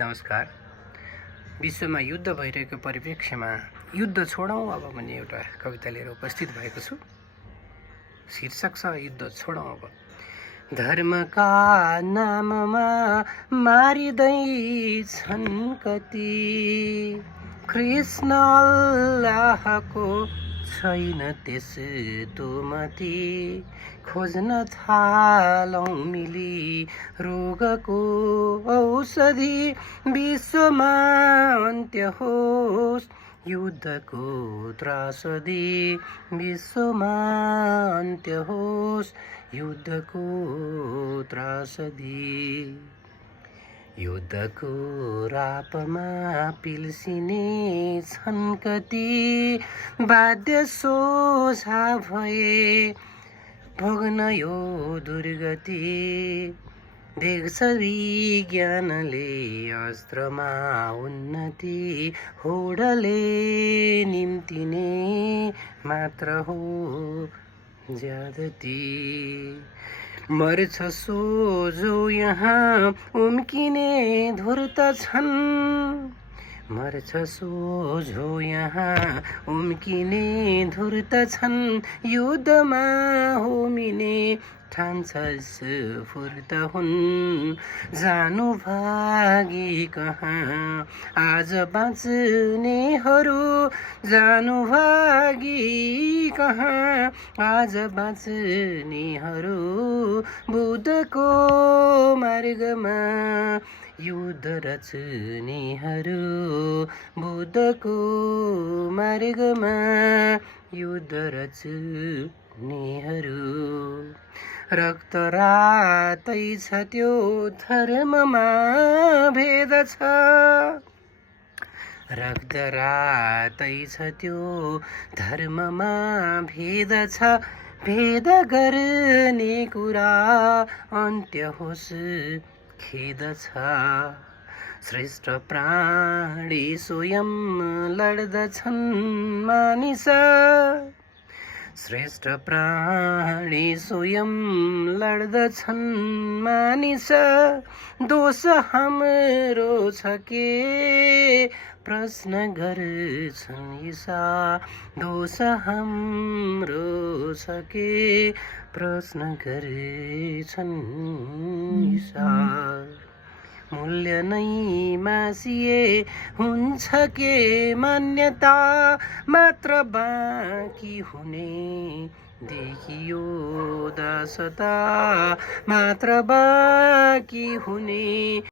नमस्कार। विश्वमा युद्ध भइरहेको परिप्रेक्ष्यमा युद्ध छोडौँ अब भन्ने एउटा कविता लिएर उपस्थित भएको छु। शीर्षक छ युद्ध छोडौँ अब। धर्मका नाममा मारिँदैछन् कति, कृष्ण अल्लाहको छैन त्यस्तो मति। खोज्न थालौँ मिली रोगको औषधि, विश्वमा अन्त्य होस् युद्धको त्रासदी। विश्वमा अन्त्य होस् युद्धको त्रासदी। युद्धको रापमा पिल्सिने छन् कति, बाध्य सोझा भए भोग्न यो दुर्गति। देख्छ विज्ञानले अस्त्रमा उन्नति, होडले निम्तिने मात्र हो ज्यादती। मर्छ सोझो यहाँ उम्किने धुर्त छन्, मर्छ सोझो यहाँ उम्किने धुर्त छन्। युद्धमा होमिने ठान्छ स्फूर्त हुन्, जानु भागी कहाँ आज बाँच्नेहरू। जानु भागी कहाँ आज बाँच्नेहरू। बुद्धको मार्गमा युद्ध रच्नेहरू, बुद्धको मार्गमा युद्ध रच्नेहरू। रक्त रातै छ त्यो धर्ममा भेद छ, रक्त रातै छ त्यो धर्ममा भेद छ। भेद गर्ने कुरा अन्त्य होस् खेद छ। श्रेष्ठ प्राणी स्वयं लड्दछन् मानिस, श्रेष्ठ प्राणी स्वयं लड्दछन् मानिस। दोष हाम्रो छ के प्रश्न गर्छन् ईसा, दोष हाम्रो छ के प्रश्न गर्छन् ईसा। मूल्य नै मासिए हुन्छ के मान्यता, मात्र बाँकी हुने देखियो दासता, मात्र बाँकी हुने